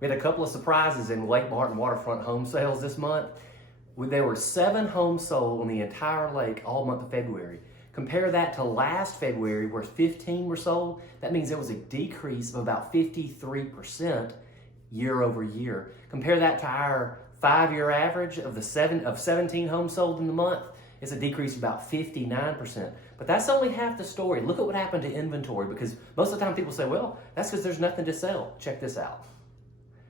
We had a couple of surprises in Lake Martin waterfront home sales this month. There were 7 homes sold on the entire lake all month of February. Compare that to last February where 15 were sold. That means there was a decrease of about 53% year over year. Compare that to our 5-year average of 17 homes sold in the month. It's a decrease of about 59%. But that's only half the story. Look at what happened to inventory, because most of the time people say, well, that's because there's nothing to sell. Check this out.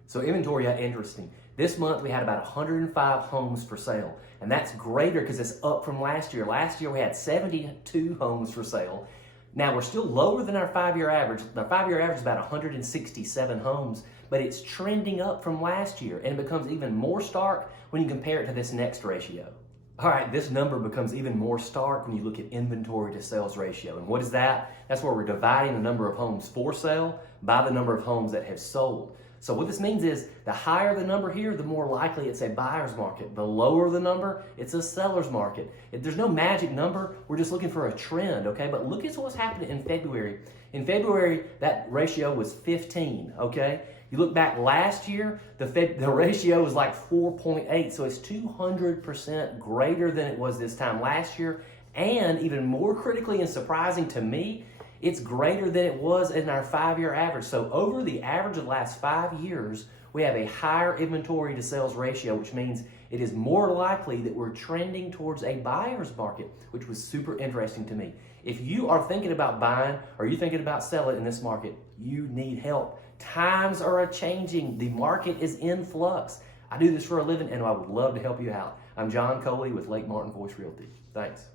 So inventory got interesting. This month we had about 105 homes for sale, and that's greater because it's up from last year. Last year we had 72 homes for sale. Now we're still lower than our 5-year average. The 5-year average is about 167 homes, but it's trending up from last year, and it becomes even more stark when you compare it to this next ratio. All right, this number becomes even more stark when you look at inventory to sales ratio. And what is that? That's where we're dividing the number of homes for sale by the number of homes that have sold. So what this means is the higher the number here, the more likely it's a buyer's market. The lower the number, it's a seller's market. There's no magic number. We're just looking for a trend, okay? But look at what's happening in February. In February, that ratio was 15, okay? You look back last year, the ratio was like 4.8, so it's 200% greater than it was this time last year. And even more critically and surprising to me, it's greater than it was in our 5-year average. So over the average of the last 5 years, we have a higher inventory to sales ratio, which means it is more likely that we're trending towards a buyer's market, which was super interesting to me. If you are thinking about buying or you're thinking about selling in this market, you need help. Times are changing. The market is in flux. I do this for a living and I would love to help you out. I'm John Coley with Lake Martin Voice Realty. Thanks.